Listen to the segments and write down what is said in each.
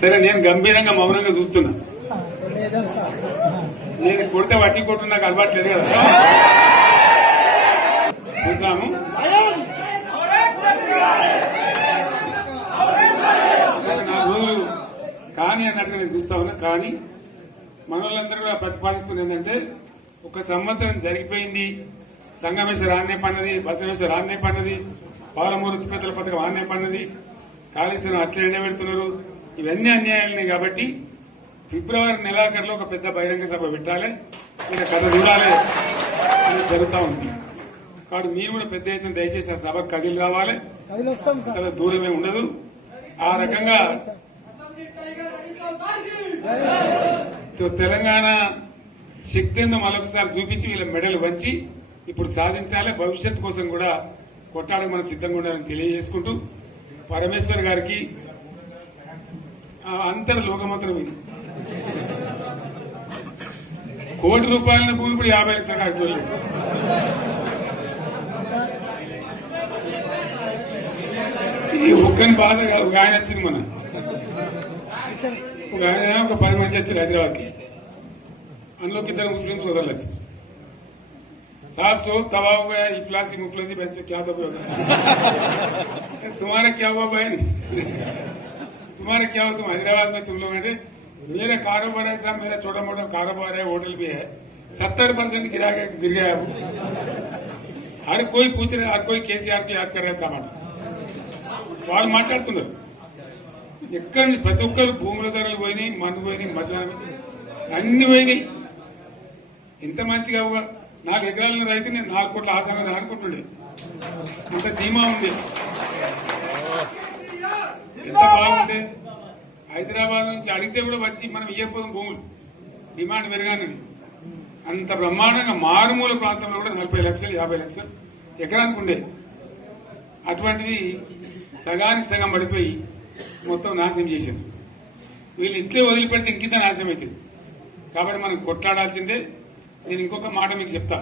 సరే నేను గంభీరంగా మౌనంగా చూస్తున్నా. నేను కొడితే వట్టి కొట్టు నాకు అలవాటు లేదు కదా. చూద్దాము. నాకు కానీ అన్నట్టుగా నేను చూస్తా ఉన్నా. కానీ మనోళ్ళందరూ కూడా ప్రతిపాదిస్తుంది ఏంటంటే, ఒక సంవత్సరం జరిగిపోయింది, సంగమేశ్వర ఆన్నే పన్నది, బసవేశ్వర ఆన్నే పన్నది, పాలమూరు ఉత్పత్తుల పథకం ఆన్నే పన్నది, కాళేశ్వరం అట్లనే పెడుతున్నారు. ఇవన్నీ అన్యాయాలని కాబట్టి ఫిబ్రవరి నెలాఖరులో ఒక పెద్ద బహిరంగ సభ పెట్టాలి, మీరు కథ చూడాలి అని జరుగుతూ ఉంది. కాబట్టి మీరు కూడా పెద్ద ఎత్తున దయచేసి ఆ సభకు కదిలి రావాలి. కథ దూరమే ఉండదు. ఆ రకంగా తెలంగాణ శక్తి ఏందో మరొకసారి చూపించి వీళ్ళ మెడలు వంచి ఇప్పుడు సాధించాలి. భవిష్యత్ కోసం కూడా కొట్టాడకు మనం సిద్ధంగా ఉండాలని తెలియజేసుకుంటూ, పరమేశ్వర్ గారికి అంతటి లోకమంతరం ఇది. కోటి రూపాయల భూమి ఇప్పుడు 50 లక్షల కట్టుకోలేదు. ఈ ఒక్కని బాధ ఒక ఆయన వచ్చింది, మన ఒక ఆయన ఒక 10 మంది వచ్చారు హైదరాబాద్కి. అందులోకి 2 ముస్లిం సోదరులు వచ్చారు. साहब सो तवा हो गया, इफलासी मुफलासी बच्चे क्या दबे होगा, तुम्हारा क्या हुआ बहन, तुम्हारा क्या हुआ, तुम हैदराबाद में तुम लोग हैं, मेरा कारोबार है साहब, मेरा छोटा मोटा कारोबार है, होटल भी है, 70% गिर गया है। हर कोई पूछ रहे, हर कोई केसीआर को याद कर रहा है सामान. వాళ్ళు మాట్లాడుతున్నారు. ఎక్కడ ప్రతి ఒక్కరు భూముల ధరలు పోయినాయి, మందు పోయినాయి, మసాలా అన్ని పోయినాయి. ఇంత మంచిగా 4 ఎకరాల రైతు నేను 4 కోట్ల ఆసాగా అనుకుంటుండే, అంత ధీమా ఉంది. ఎంత బాగుంటే హైదరాబాద్ నుంచి అడిగితే కూడా వచ్చి మనం ఇయ్యకపోదాం భూములు, డిమాండ్ పెరగానని. అంత బ్రహ్మాండంగా మారుమూల ప్రాంతంలో కూడా 40 లక్షలు 50 లక్షలు ఎకరానికి ఉండే. అటువంటిది సగానికి సగం పడిపోయి మొత్తం నాశనం చేశారు. వీళ్ళు ఇట్లే వదిలిపెడితే ఇంకింత నాశనం అవుతుంది. కాబట్టి మనం కొట్లాడాల్సిందే. నేను ఇంకొక మాట మీకు చెప్తా.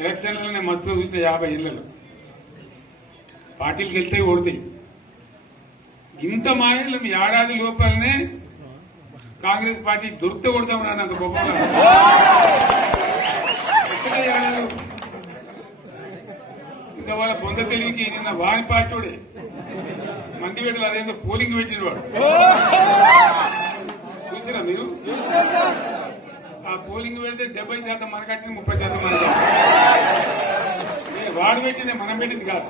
ఎలక్షన్లలో నేను మస్తుగా చూసిన 50 ఏళ్లలో పార్టీలు గెలితే ఓడతాయి. ఇంత మాయలు ఏడాది లోపలనే కాంగ్రెస్ పార్టీ దొరికితే కొడతాం రాని అంత గొప్పగా. ఇంకా వాళ్ళ పొంద తెలివికి నిన్న వారి పార్టీడే మంది పెట్టాలి, అదేందో పోలింగ్ పెట్టిన వాడు చూసారా మీరు? ఆ పోలింగ్ పెడితే 70% మనకు వచ్చింది, 30% మనకి. వాడు పెట్టింది మనం పెట్టింది కాదు.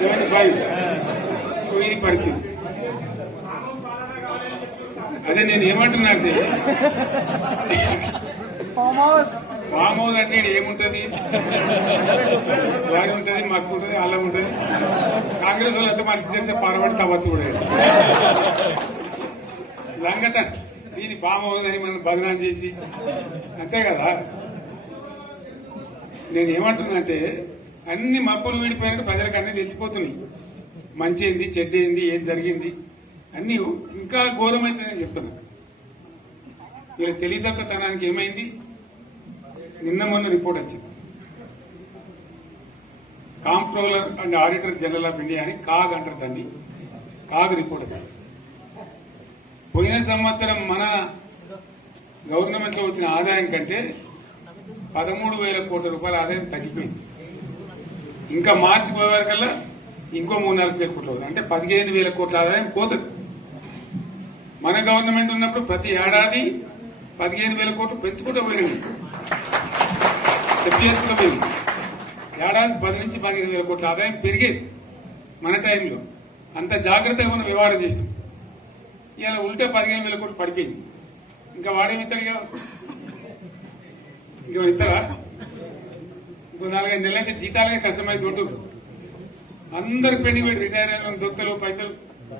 75 ఇది పరిస్థితి. అదే నేను ఏమంటున్నా అంటే, ఫామ్ హౌస్ అంటే ఏముంటది, వారి ఉంటది, మాకు ఉంటది, అల్లం ఉంటది. కాంగ్రెస్ వాళ్ళు ఎంత మనిషి చేస్తే పారబడి తవ్వచ్చు కూడా లంగత. దీన్ని ఫామ్ హౌస్ అని మనం బదనాం చేసి అంతే కదా. నేను ఏమంటున్నా అంటే, అన్ని మబ్బులు వీడిపోయినట్టు ప్రజలకు అన్ని తెలిసిపోతున్నాయి. మంచి ఏంది, చెడ్డ ఏంది, ఏం జరిగింది అన్ని ఇంకా ఘోరమైతుందని చెప్తున్నా. వీళ్ళ తెలియదక్కతనానికి ఏమైంది? నిన్న మొన్న రిపోర్ట్ వచ్చింది. Comptroller and auditor general of India అని కాగ్ అంటారు దాన్ని. కాగ్ రిపోర్ట్ వచ్చింది. పోయిన సంవత్సరం మన గవర్నమెంట్ లో వచ్చిన ఆదాయం కంటే 13,000 కోట్ల రూపాయల ఆదాయం తగ్గిపోయింది. ఇంకా మార్చి పోయే వరకల్లా ఇంకో 3-4 కోట్ల అవుతుంది. అంటే 15,000 కోట్ల ఆదాయం పోతుంది. మన గవర్నమెంట్ ఉన్నప్పుడు ప్రతి ఏడాది 15,000 కోట్లు పెంచుకుంటూ పోయినండి, చెప్పేసుకుంటూ పోయింది. ఏడాది 10 నుంచి 15,000 కోట్ల ఆదాయం పెరిగేది మన టైంలో. అంత జాగ్రత్తగా మనం వ్యవహారం చేస్తాం. ఇలా ఉల్టా 15,000 కోట్లు పడిపోయింది. ఇంకా వాడేమిస్తాడుగా, ఇంకా ఇస్తారా? ఇంకో 4-5 నెలలైతే జీతాలే కష్టమైంది ఉంటుంది. అందరికి పెండింగ్ పెట్టి రిటైర్ అయిన దొత్తలు పైసలు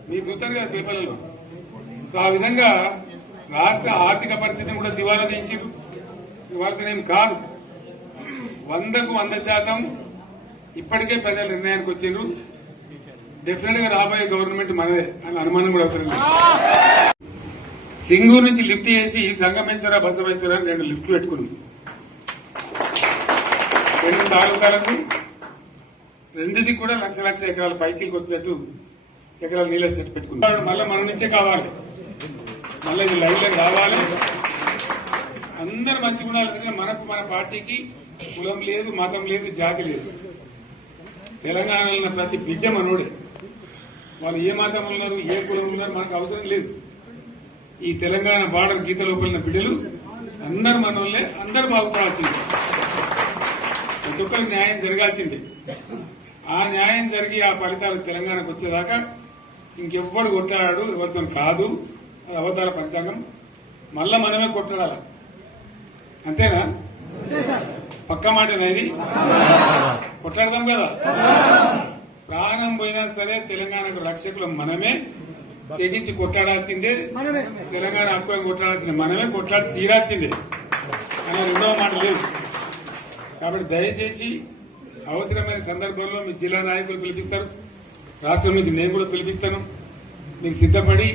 మీరు చూస్తారు కదా పేపర్లలో. సో ఆ విధంగా రాష్ట్ర ఆర్థిక పరిస్థితిని కూడా దివాలా తీయించారు. వాళ్ళతోనేం కాదు, 100కు 100% ఇప్పటికే ప్రజల నిర్ణయానికి వచ్చిండ్రు. డెఫినెట్ గా రాబోయే గవర్నమెంట్ మనదే అని అనుమానం కూడా అవసరం లేదు. సింగూరు నుంచి లిఫ్ట్ చేసి సంగమేశ్వర, బసవేశ్వర 2 లిఫ్ట్లు పెట్టుకున్నాం. 2 తాలూకాలకు రెండింటికి కూడా లక్ష లక్ష ఎకరాల పైచీలకు వచ్చేట్టు ఎకరాల నీళ్ళ చెట్టు పెట్టుకున్నాడు. మళ్ళీ మన నుంచే కావాలి, మళ్ళీ ఇది లైన్లోకి రావాలి. అందరు మంచిగా ఉండాలి. ఎందుకంటే మనకు మన పార్టీకి కులం లేదు, మతం లేదు, జాతి లేదు. తెలంగాణలో ఉన్న ప్రతి బిడ్డ మనోడే. వాళ్ళు ఏ మతం ఉన్నారు, ఏ కులం ఉన్నారు మనకు అవసరం లేదు. ఈ తెలంగాణ బార్డర్ గీత లోపలిన బిడ్డలు అందరు మనోళ్ళే, అందరు బాగుపడాల్సిందే. ప్రతి ఒక్కరికి న్యాయం జరగాల్సిందే. ఆ న్యాయం జరిగి ఆ ఫలితాలు తెలంగాణకు వచ్చేదాకా ఇంకెవ్వడు కొట్లాడాడు, ఎవరితో కాదు. అది అబద్ధాల పంచాంగం. మళ్ళా మనమే కొట్లాడాలి. అంతేనా? పక్క మాట అనేది కొట్లాడదాం కదా. ప్రాణం పోయినా సరే తెలంగాణకు రక్షకులు మనమే. తెగించి కొట్లాడాల్సిందే. తెలంగాణ హక్కులను కొట్లాడాల్సిందే. మనమే కొట్లాడి తీరాల్సిందే. అనే రెండవ మాట లేదు. కాబట్టి దయచేసి అవసరమైన సందర్భంలో మీ జిల్లా నాయకులు పిలిపిస్తారు, రాష్ట్రం నుంచి నేను కూడా పిలిపిస్తాను. మీకు సిద్ధపడి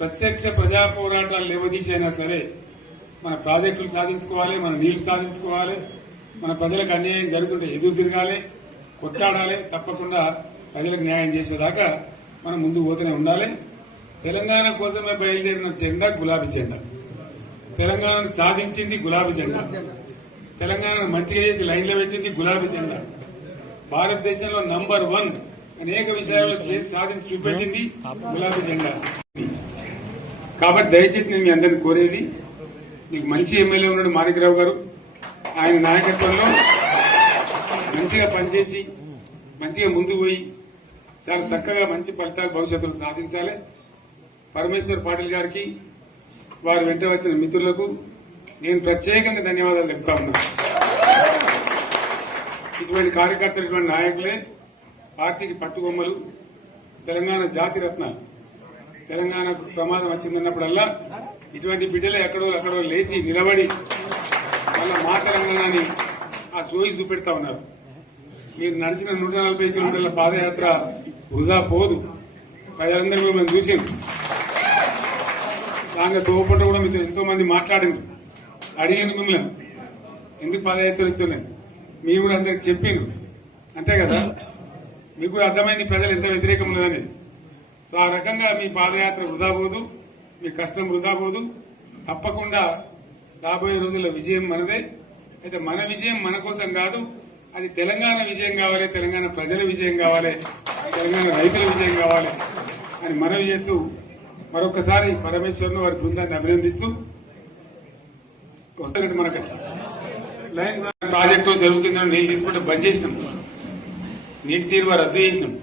ప్రత్యక్ష ప్రజా పోరాటాలు లేవదీసైనా సరే మన ప్రాజెక్టులు సాధించుకోవాలి, మన నీళ్లు సాధించుకోవాలి, మన ప్రజలకు అన్యాయం జరుగుతుంటే ఎదురు తిరగాలి, కొట్లాడాలి. తప్పకుండా ప్రజలకు న్యాయం చేసేదాకా మనం ముందు పోతూనే ఉండాలి. తెలంగాణ కోసమే బయలుదేరిన జెండా గులాబీ జెండా. తెలంగాణను సాధించింది గులాబీ జెండా. తెలంగాణను మంచిగా చేసి లైన్లో పెట్టింది గులాబీ జెండా. భారతదేశంలో నంబర్ 1 అనేక విషయాల్లో చేసి సాధించి చూపెట్టింది గులాబీ జెండా. కాబట్టి దయచేసి నేను మీ అందరిని కోరేది, మీకు మంచి ఎమ్మెల్యే ఉన్నాడు మాణిక్రావు గారు. ఆయన నాయకత్వంలో మంచిగా పనిచేసి మంచిగా ముందుకు పోయి చాలా చక్కగా మంచి ఫలితాలు భవిష్యత్తులో సాధించాలి. పరమేశ్వర్ పాటిల్ గారికి, వారు వెంట వచ్చిన మిత్రులకు నేను ప్రత్యేకంగా ధన్యవాదాలు చెప్తా ఉన్నాను. ఇటువంటి కార్యకర్తలు, ఇటువంటి నాయకులే పార్టీకి పట్టుబొమ్మలు, తెలంగాణ జాతి రత్నాలు. తెలంగాణకు ప్రమాదం వచ్చిందన్నప్పుడల్లా ఇటువంటి బిడ్డలే ఎక్కడో లేచి నిలబడి వాళ్ళ మా తెలంగాణని ఆ సోయి చూపెడతా ఉన్నారు. మీరు నడిచిన 140 కిలోమీటర్ల పాదయాత్ర వృధా పోదు. ప్రజలందరూ కూడా మేము చూసాం. దాంట్లో తోపట కూడా మీతో ఎంతో మంది మాట్లాడింది, అడిగాను మిమ్మల్ని ఎందుకు పాదయాత్ర ఇస్తున్నాను. మీరు కూడా అందరికి చెప్పాను, అంతే కదా. మీకు కూడా అర్థమైంది ప్రజలు ఎంత వ్యతిరేకం ఉన్నదనేది. సో ఆ రకంగా మీ పాదయాత్ర వృధా పోదు, మీ కష్టం వృధా పోదు. తప్పకుండా రాబోయే రోజుల్లో విజయం మనదే. అయితే మన విజయం మన కోసం కాదు, అది తెలంగాణ విజయం కావాలి, తెలంగాణ ప్రజల విజయం కావాలి, తెలంగాణ రైతుల విజయం కావాలి అని మనవి చేస్తూ మరొకసారి పరమేశ్వర్ను వారి బృందాన్ని అభినందిస్తూ వస్తున్నట్టు మనకు లైన్ ప్రాజెక్టు చెరువు కింద నీళ్లు తీసుకుంటే బంద్ చేసినాం, నీటి తీరువ రద్దు చేసినాం.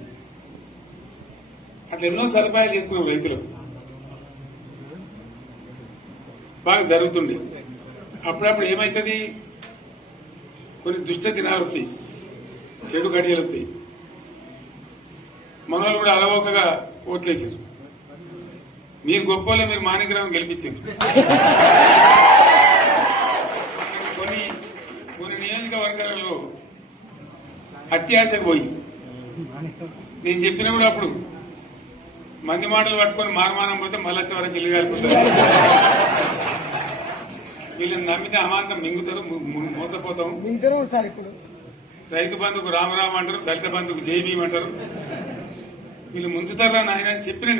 అట్లా ఎన్నో సదుపాయాలు చేసుకున్నాం. రైతులు బాగా జరుగుతుండే. అప్పుడప్పుడు ఏమవుతుంది, కొన్ని దుష్ట దినాలు వస్తాయి, చెడు గడియలు వస్తాయి. మనోళ్ళు కూడా అలవోకగా ఓట్లేశారు. మీరు గొప్పలే, మీరు మాణిక్రావుని గెలిపించారు. కొన్ని నియోజకవర్గాలలో అత్యాశకు పోయి నేను చెప్పినప్పుడు అప్పుడు మంది మాటలు పట్టుకొని మారమానం పోతే మళ్ళీ వరకు ఇల్లు కాలిపోతారు. వీళ్ళని నమ్మితే అమాంతం మింగుతారు, మోసపోతాం. రైతు బంధుకు రామరామ అంటారు, దళిత బంధుకు జైబీం అంటారు. వీళ్ళు ముంచుతారా నాయన అని చెప్పిన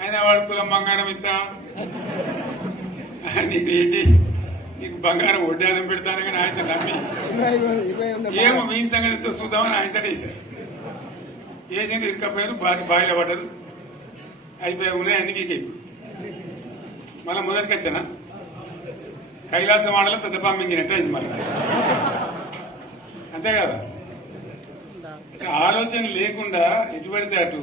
ఆయన వాడు తులం బంగారం ఇస్తా, నీకు ఏంటి, నీకు బంగారం వడ్డానం పెడతాను కానీ ఆయన నమ్మి ఏమో మీ సంగతి ఎంతో చూద్దామని ఆయన వేశారు. వేసింది ఇరుకపోయారు, బావిలో పడ్డారు, అయిపోయి ఉన్నాయి అన్ని మీకు. ఇప్పుడు మళ్ళీ మొదటికి వచ్చానా కైలాసం ఆడలో పెద్ద పంపించినట్టు అయింది మళ్ళీ, అంతే కదా. ఆలోచన లేకుండా ఎటు పడితే అటు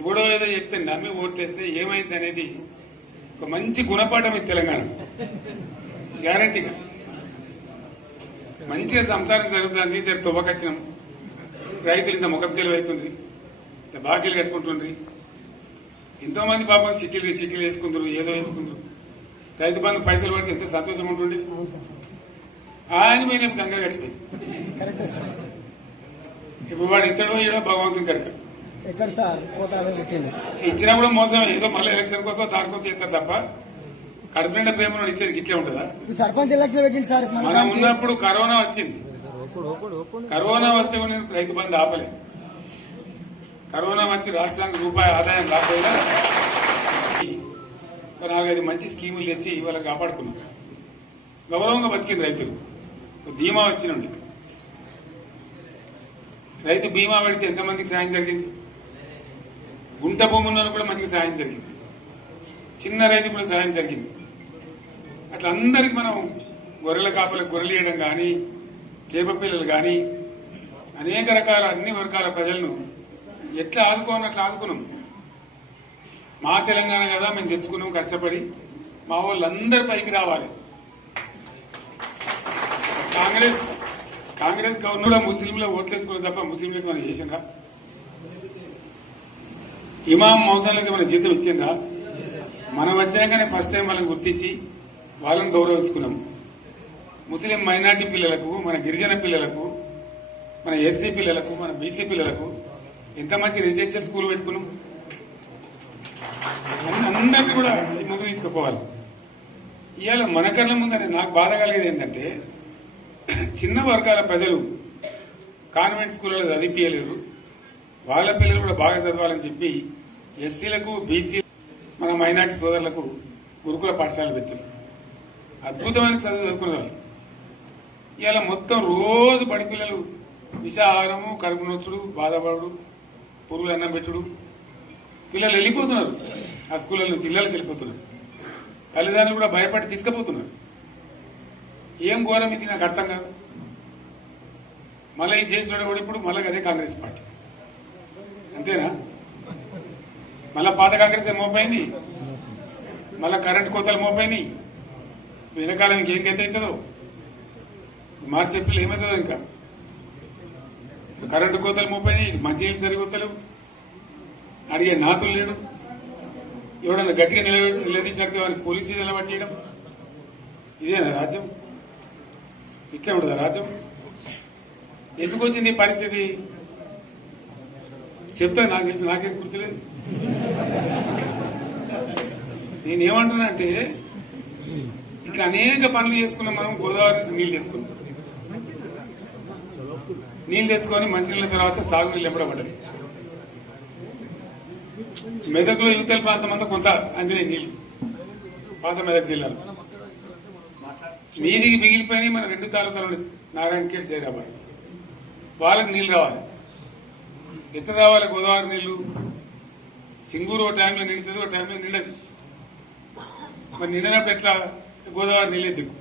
ఎవడో ఏదో చెప్తే నమ్మి ఓట్లేస్తే ఏమైంది అనేది ఒక మంచి గుణపాఠం ఇది తెలంగాణ. గ్యారంటీగా మంచిగా సంసారం జరుగుతుంది. జర తువ్వకొచ్చినాం, రైతులు ఇంత ముఖం తెలివైతుంది, ఇంత బాకీలు కట్టుకుంటుండ్రి. ఎంతో మంది పాపం సిటీలు వేసుకుంటారు, ఏదో వేసుకుంటారు. రైతు బంధు పైసలు పడితే ఎంత సంతోషం ఉంటుండే. ఆయన మీద గంగలు గడిచిపోయింది. ఇప్పుడు వాడు ఇతడో ఏడో భగవంతుని కనుక ఇచ్చినప్పుడు మోసం. ఏదో మళ్ళీ ఎలక్షన్ కోసం దానికోసం చేస్తారు తప్ప కడుపు నిండా ప్రేమ ఇచ్చేది ఇట్లే ఉంటుందా? సర్పంచ్ ఎలక్షన్ పెట్టింది సార్. మనం ఉన్నప్పుడు కరోనా వచ్చింది, కరోనా వస్తే కూడా నేను రైతు బంధు ఆపలే. కరోనా వచ్చి రాష్ట్రానికి రూపాయి ఆదాయం రాకపోయినా 4-5 మంచి స్కీములు తెచ్చి ఇవాళ కాపాడుకున్నాం. గౌరవంగా బతికిన రైతులు ధీమా వచ్చినండి. రైతు బీమా పెడితే ఎంతమందికి సాయం జరిగింది? గుంట భూమి ఉన్న కూడా మంచిగా సాయం జరిగింది. చిన్న రైతు కూడా సాయం జరిగింది. అట్లా అందరికి మనం గొర్రెల కాపలకు గొర్రెలు వేయడం కానీ, చేప పిల్లలు కానీ, అనేక రకాల అన్ని వర్గాల ప్రజలను ఎట్లా ఆదుకోవాలని అట్లా ఆదుకున్నాం. మా తెలంగాణ కదా మేము తెచ్చుకున్నాం కష్టపడి. మా వాళ్ళందరి పైకి రావాలి. కాంగ్రెస్ గవర్నర్ ముస్లింలు ఓట్లేసుకున్న తప్ప ముస్లింలకు మనం చేసిందా? ఇమాం మౌసాలకి మన జీతం ఇచ్చిందా? మనం వచ్చినాకనే ఫస్ట్ టైం వాళ్ళని గుర్తించి వాళ్ళని గౌరవించుకున్నాం. ముస్లిం మైనార్టీ పిల్లలకు, మన గిరిజన పిల్లలకు, మన ఎస్సీ పిల్లలకు, మన బీసీ పిల్లలకు ఎంత మంచి రెసిడెన్షియల్ స్కూల్ పెట్టుకున్నాం. అందరినీ కూడా ముందు తీసుకుపోవాలి. ఇవాళ మన కళ్ళ ముందని నాకు బాధ కలిగేది ఏంటంటే, చిన్న వర్గాల ప్రజలు కాన్వెంట్ స్కూళ్ళలో చదివించలేరు. వాళ్ళ పిల్లలు కూడా బాగా చదవాలని చెప్పి ఎస్సీలకు, బీసీ, మన మైనార్టీ సోదరులకు గురుకుల పాఠశాలలు పెట్టారు. అద్భుతమైన చదువుకునే వాళ్ళు. ఇవాళ మొత్తం రోజు బడి పిల్లలు విషాహారము, కడుపు నొచ్చుడు, బాధపడు, పురుగులు అన్నం పెట్టుడు. పిల్లలు వెళ్ళిపోతున్నారు ఆ స్కూళ్ళ నుంచి, ఇళ్ళకి వెళ్ళిపోతున్నారు. తల్లిదండ్రులు కూడా భయపడి తీసుకుపోతున్నారు. ఏం ఘోరం ఇది నాకు అర్థం కాదు. మళ్ళీ ఇది చేసినాడు కూడా ఇప్పుడు మళ్ళీ అదే కాంగ్రెస్ పార్టీ. అంతేనా? మళ్ళా పాత కాంగ్రెస్ మోపోయింది, మళ్ళా కరెంట్ కోతలు మోపోయినాయి. వెనకాలం ఇంకేం గత అవుతుందో మార్చి చెప్పి ఏమవుతుందో. ఇంకా కరెంటు కోతలు మోపోయినాయి, మంచినీళ్ళు సరికొత్తలు, అడిగే నాతులు లేడు. ఎవడన్నా గట్టిగా నిలదీసినట్టు వాడిని పోలీసు నిలబట్టేయడం. ఇదేనా రాజ్యం? ఇట్లా ఉండదా రాజ్యం? ఎందుకు వచ్చింది ఈ పరిస్థితి చెప్తా. నాకేం గుర్తులేదు. నేనేమంటున్నా అంటే, ఇట్లా అనేక పనులు చేసుకున్నాం మనం. గోదావరి నుంచి నీళ్లు తెచ్చుకున్నాం. నీళ్లు తెచ్చుకొని మంచినీళ్ళ తర్వాత సాగునీళ్ళు ఎంబడబడ్డాయి. మెదక్లో యువతల ప్రాంతం అంతా కొంత అందిన నీళ్లు, పాత మెదక్ జిల్లాలో నీటికి మిగిలిపోయినాయి. మన 2 తాలూకాలు నారాయణఖేడ్, జైరాబాద్. వాళ్ళకి నీళ్లు రావాలి. ఎట్లా రావాలి గోదావరి నీళ్లు? సింగూరు ఒక టైంలో నిండుతుంది, ఒక టైంలో నిండదు. మరి నిండినప్పుడు ఎట్లా? గోదావరి నీళ్ళే దిక్కు.